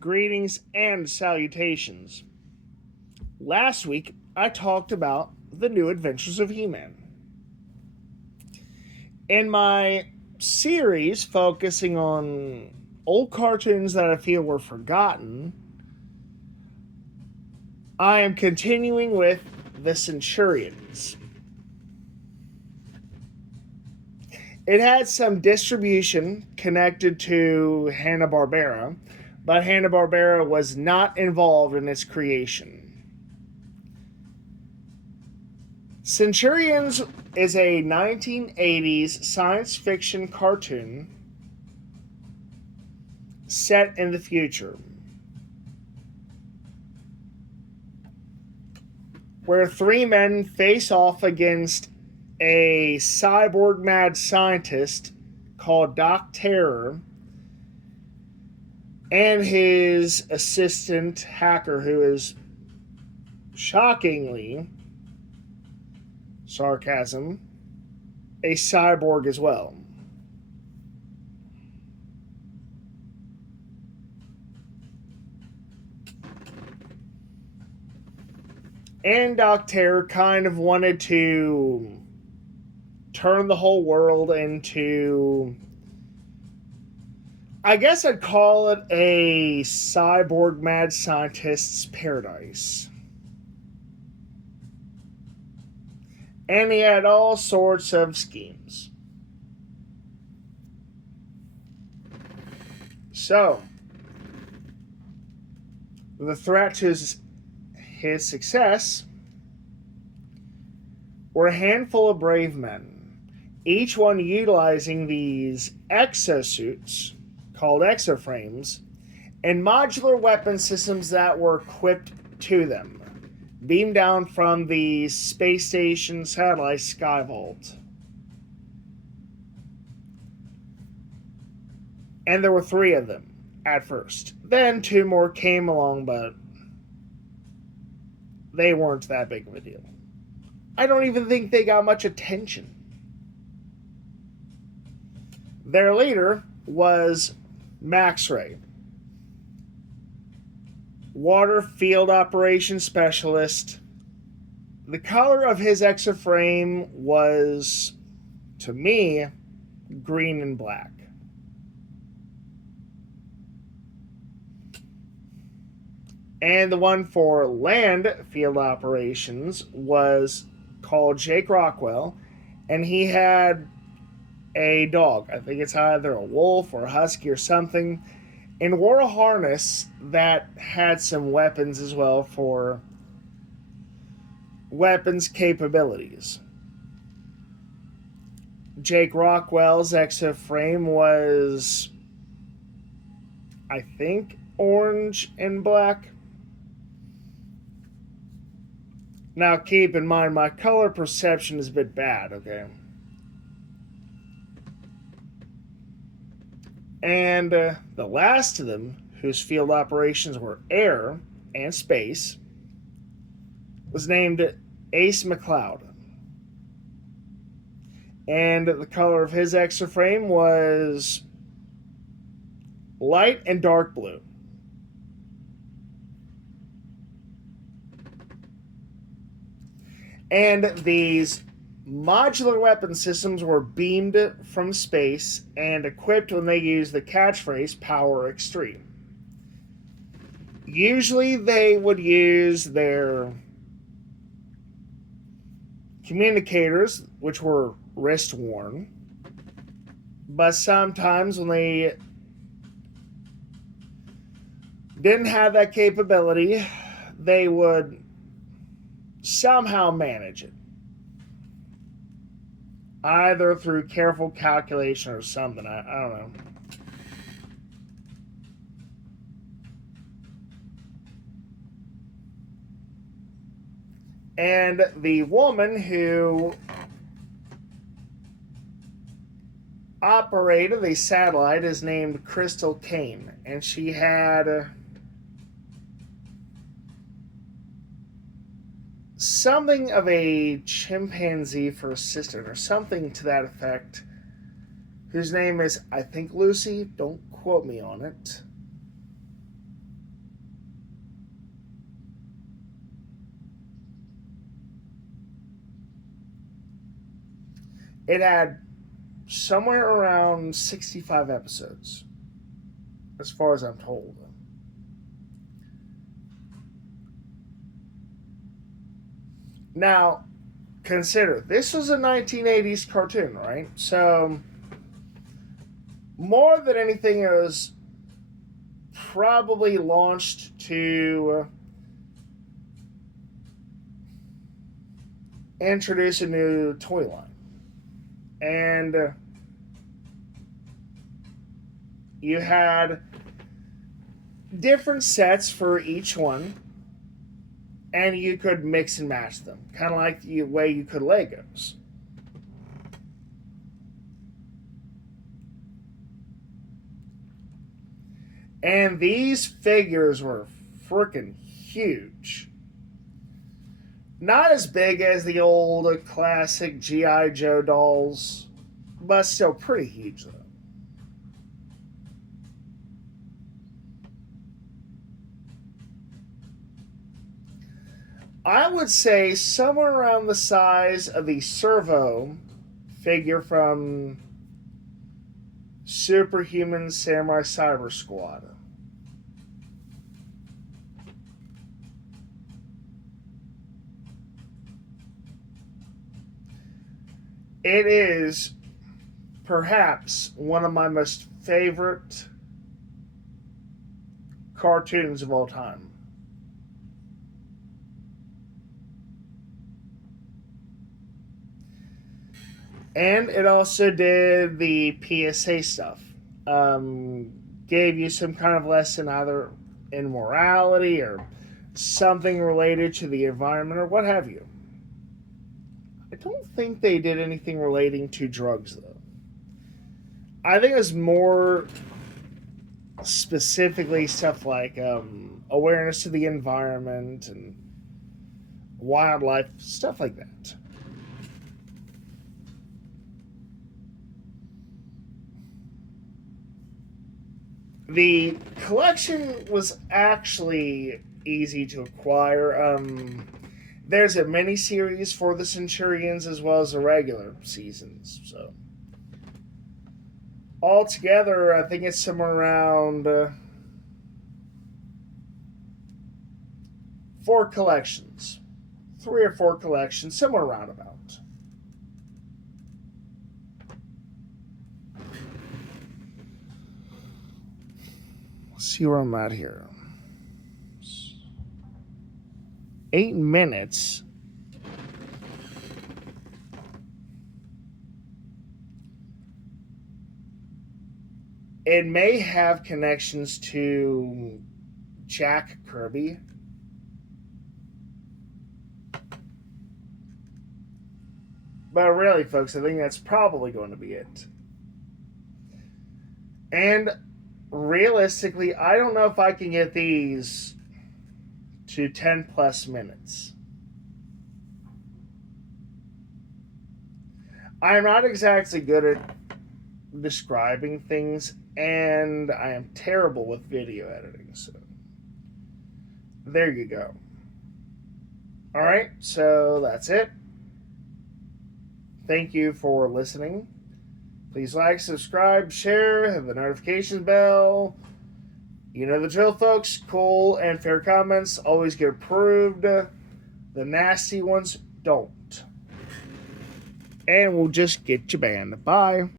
Greetings and salutations. Last week, I talked about the new adventures of He Man. In my series focusing on old cartoons that I feel were forgotten, I am continuing with the Centurions. It had some distribution connected to Hanna-Barbera, but Hanna-Barbera was not involved in its creation. Centurions is a 1980s science fiction cartoon set in the future, where three men face off against a cyborg mad scientist called Doc Terror and his assistant hacker, who is shockingly, sarcasm, a cyborg as well. And Doc Terror kind of wanted to turn the whole world into, I guess I'd call it a cyborg mad scientist's paradise. And he had all sorts of schemes. So, the threat to his success were a handful of brave men, each one utilizing these exosuits called exoframes and modular weapon systems that were equipped to them, beamed down from the space station satellite Skyvault. And there were three of them at first. Then two more came along, but they weren't that big of a deal. I don't even think they got much attention. Their leader was Max Ray, water field operations specialist. The color of his exoframe was, to me, green and black. And the one for land field operations was called Jake Rockwell, and he had a dog. I think it's either a wolf or a husky or something, and wore a harness that had some weapons as well for weapons capabilities. Jake Rockwell's exoframe was, I think, orange and black. Now, keep in mind, my color perception is a bit bad, okay? And the last of them, whose field operations were air and space, was named Ace McCloud. And the color of his exoframe was light and dark blue. And these modular weapon systems were beamed from space and equipped when they used the catchphrase Power Extreme. Usually they would use their communicators, which were wrist worn, but sometimes when they didn't have that capability, they would somehow manage it, either through careful calculation or something. I don't know. And the woman who operated the satellite is named Crystal Kane, and she had something of a chimpanzee for assistant or something to that effect, whose name is, I think, Lucy. Don't quote me on it. It had somewhere around 65 episodes, as far as I'm told. Now, consider this was a 1980s cartoon, right? So, more than anything, it was probably launched to introduce a new toy line. And you had different sets for each one, and you could mix and match them, kind of like the way you could Legos. And these figures were freaking huge. Not as big as the old classic G.I. Joe dolls, but still pretty huge, though. I would say somewhere around the size of the Servo figure from Superhuman Samurai Cyber Squad. It is perhaps one of my most favorite cartoons of all time. And it also did the PSA stuff. Gave you some kind of lesson either in morality or something related to the environment or what have you. I don't think they did anything relating to drugs, though. I think it was more specifically stuff like awareness to the environment and wildlife, stuff like that. The collection was actually easy to acquire. There's a mini series for the Centurions as well as the regular seasons. So altogether, I think it's somewhere around 4 collections, 3 or 4 collections, somewhere around about. Let's see where I'm at here. 8 minutes. It may have connections to Jack Kirby. But really, folks, I think that's probably going to be it. And realistically, I don't know if I can get these to 10 plus minutes. I'm not exactly good at describing things, and I am terrible with video editing, so there you go. Alright, so that's it. Thank you for listening. Please like, subscribe, share, hit the notification bell. You know the drill, folks. Cool and fair comments always get approved. The nasty ones don't. And we'll just get you banned. Bye.